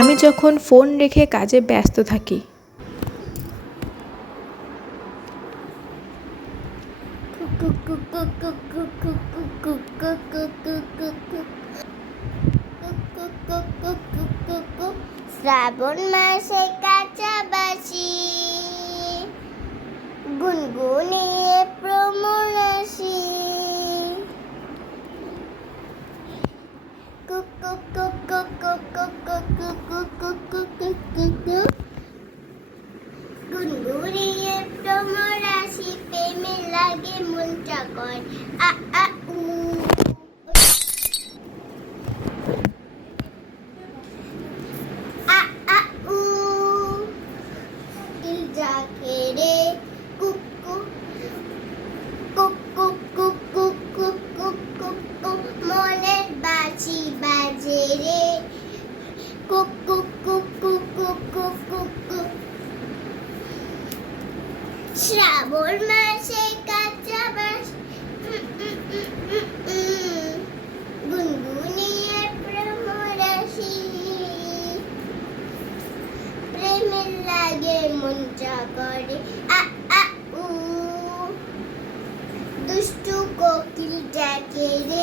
আমি যখন ফোন রেখে কাজে ব্যস্ত থাকি। শ্রাবণ মাসে কাছাবাসি গুনগুনিয়ে গুনগুনিয়ে প্রমরাসি প্রেমে লাগে মন চাকর আ আ উ। আ আ উ কিল যাকে শ্রাবণ মাসে কাঁচা বাস গুনগুনিয়ে প্রেমরাশি প্রেমের লাগে মন করে আ আ, উ। দুষ্টু কোকিল ডাকে রে